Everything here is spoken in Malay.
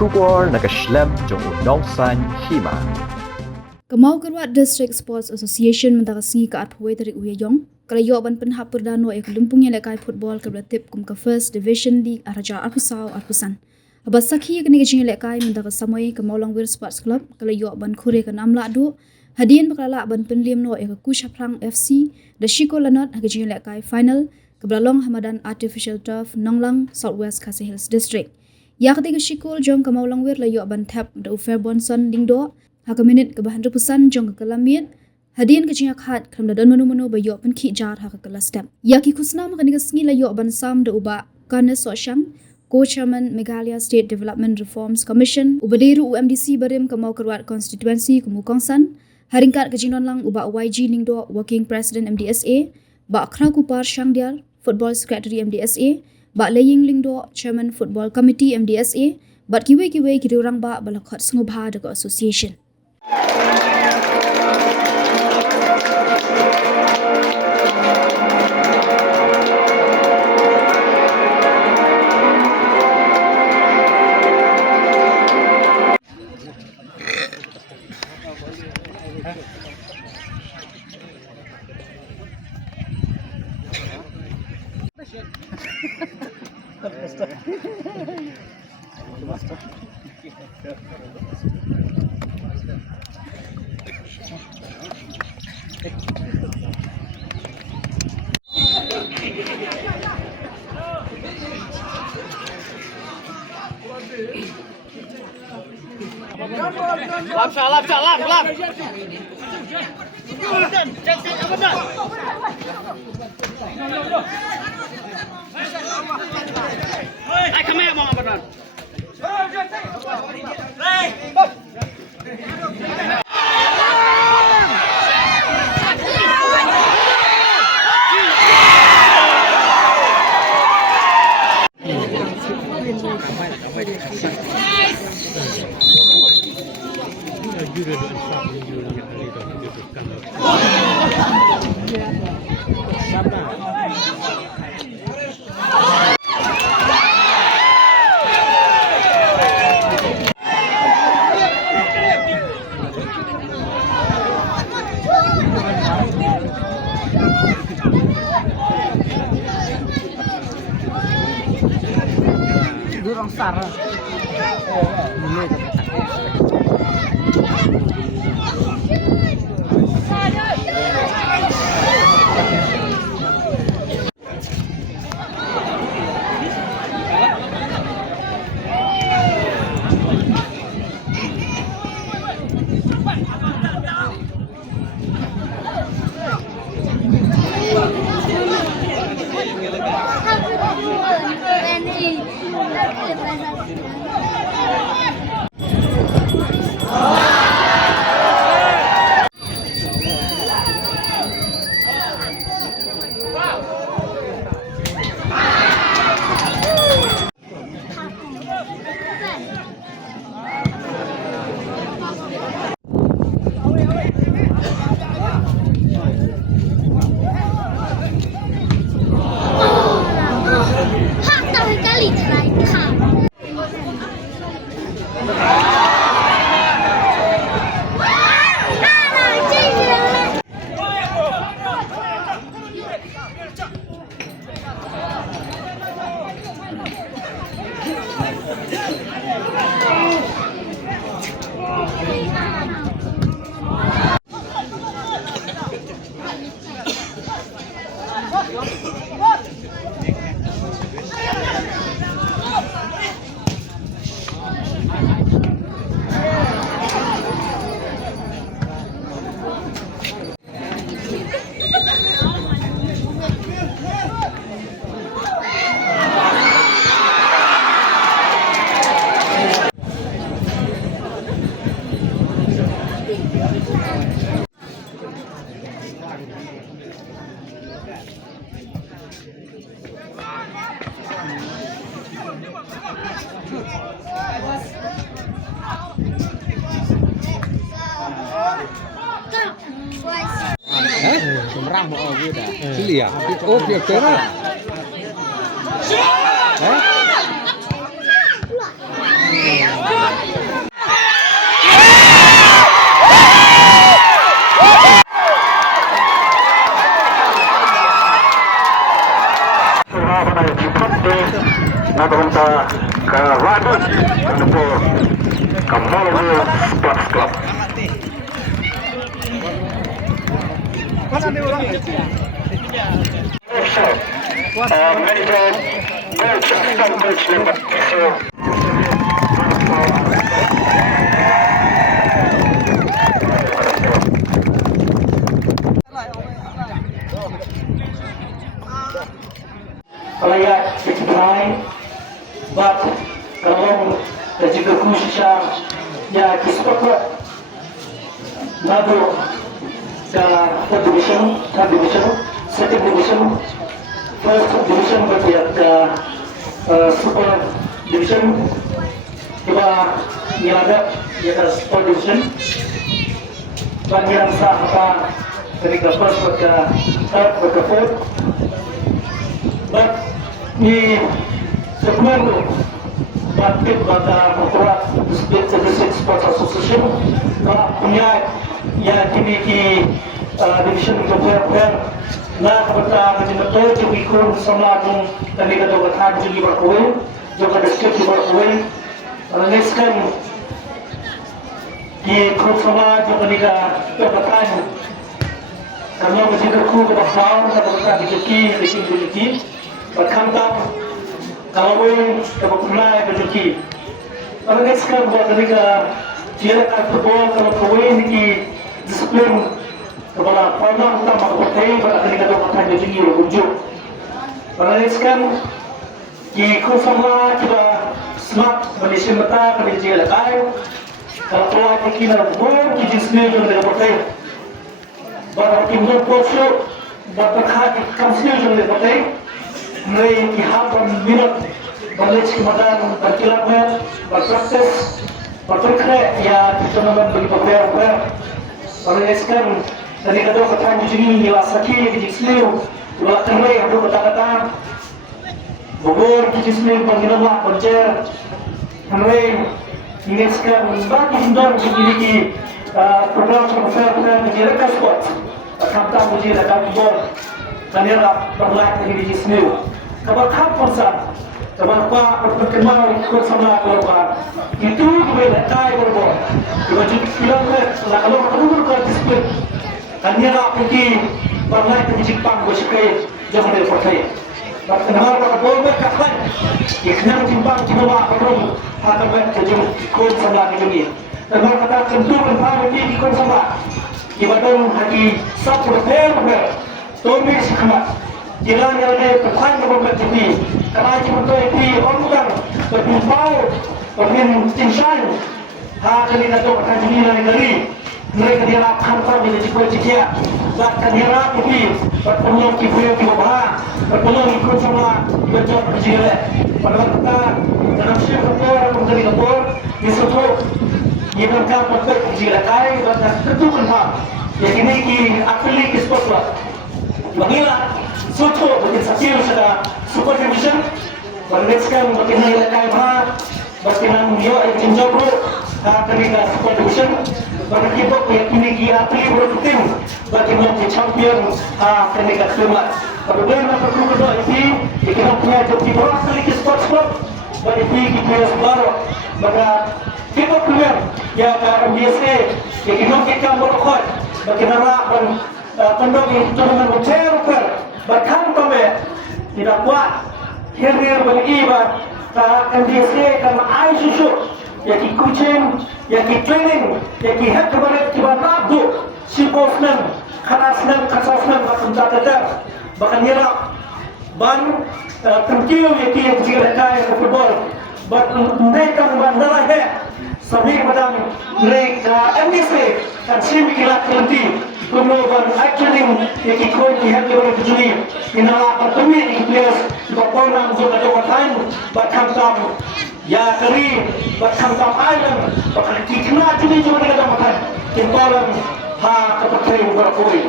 Shubor Nakaslem Jong Nongsan Hima. Kamau Kerwat District Sports Association mentakasngi ke Arpawai dari Uyayong. Kalau ban penhap perdana yang kelumpungnya lekai football ke bertip kum ke First Division League Araja Arpusau Arpusan. Abas sakhi kini kecing lekai mentak samai ke Maulangwir Sports Club kalau ban kure ke namla du. Hadian bakalala ban penliam no ke Kushaprang FC da Shiko Lanot kecing lekai final ke Bralong Hamadan Artificial Turf Nonglang Southwest Khasi Hills District. Ya ketika Shikul jong ke Maulangwir layu ban tap da Ufair Bonson Lingdo. Haka minit ke bahan repusan jong ke kelamian. Hadian ke cinyak hat kelam da don menu bayo pen ki jar haka kelas step. Ya ki kusna maka ni kesngi layo ban sam da uba Karnes Soshang, Co-Chairman Meghalaya State Development Reforms Commission, ubadiru UMDC Barim ke Mau Kerwat Constituency ke Mukongsan, haringkat ke jinon lang uba YG Lingdo Working President MDSA, ba Akra Kupar Shangdiar, Football Secretary MDSA, ba Laying Lingdo Chairman Football Committee MDSA, bat kiwe kiri orang ba balakot sengubha da association. Lap. Ay, come here, mga banan. Durang sar. Merah mau gitu. Cili ya? Oh, dia keren. Hah? Ratus untuk Commonwealth Sports Club. Medical coach Stonebridge number 2. Layak dicapai, but kalau juga khususnya ya kisah nado third division, second division, first division berarti super division, coba yang ada ya super division, dan yang sah apa ketika first berka third berka fourth, but ni sebelum bangkit pada peraturan District Sports Association kalau punya ya dimiliki division berper na kepada menjelaskan jukikun sama pun tadi kata bertahan juga berkuil juga district berkuil menuliskan di grup sama juga nika bertahan karena menjadi grup berbahawa kepada dijuki dijuki berkantor kalau pun kebetulan berjuki menuliskan buat nika dia akan football kalau kuil di disiplin kepala program utama partai pada ketika bertahan dijuki berunjuk menuliskan di grup sama kita smart Malaysia mata kerja lekai kalau keluar kita berbuat di sini juga berpartai bahawa tim berposo berperkah di kamsil juga berpartai mulai dihapan minat balik kemudian berkilapan berpraktis berperkah ya di turnamen bagi pemain menuliskan dari kedua pertandingan ini jelas sakit di sini dua kali ada kata-kata Bogor di sini panggilan lah konser mulai menuliskan bagi hindar memiliki program pemain menjadi sport akan tak menjadi football Kanira berlatih di sini. Kabar persan, kabar perkenal ikut sama korban. Itu kemudian tay korban. Kemudian film kalau perlu ke disiplin. Kanira pergi berlatih di Jepang bersekai jangan dipercaya. Perkenal korban berkata, ikhlas Jepang cuma perlu atau berkejuh ikut sama ini. Kabar kata tentu kenapa ikut sama. Ibadah hati satu berper. Tomi sikmat jalan yang ada pekan kepada TV kerana cuma TV orang berkumpul bermain timsan kali dato pekan ini dari mereka dia kantor di Jepang bahkan dia TV berpeluang TV di bawah berpeluang ikut sama berjob kerja pada kita dalam syurga menjadi kapal disuruh ia mereka berbuat kerja lakai bahkan tentu kenapa yang ini ki atlet sport Manila, Soto, bagian sakil sa Super Division, menuliskan bagaimana ilakai maha, bagaimana dia yang jauh dari Super Division, bagaimana yang kini atlet bertim, bagaimana di champion ketika kelima. Bagaimana perlu kedua ini, kita punya jadi bola sedikit sports club, bagi kita baru, maka kita punya ya MBSA, ya kita berkot, bagaimana pendok itu dengan bercer berkantor tidak kuat hirir beribadah MDSA karena air susu yang kucing yang training yang head kepada tiba nabdu siposnan karasnan kasasnan bahkan tetap bahkan nira ban tengkiu yang juga kaya football bahkan mereka bandara sambil pada mereka MDSA kan sih kilat kelenti Kemudian actually yang ikut lihat orang kecil inilah pertemuan yang players berperan untuk bertahan bahkan tam ya keri bahkan tam island bahkan kita jadi juga dengan bertahan timbalan ha kepercayaan berkuih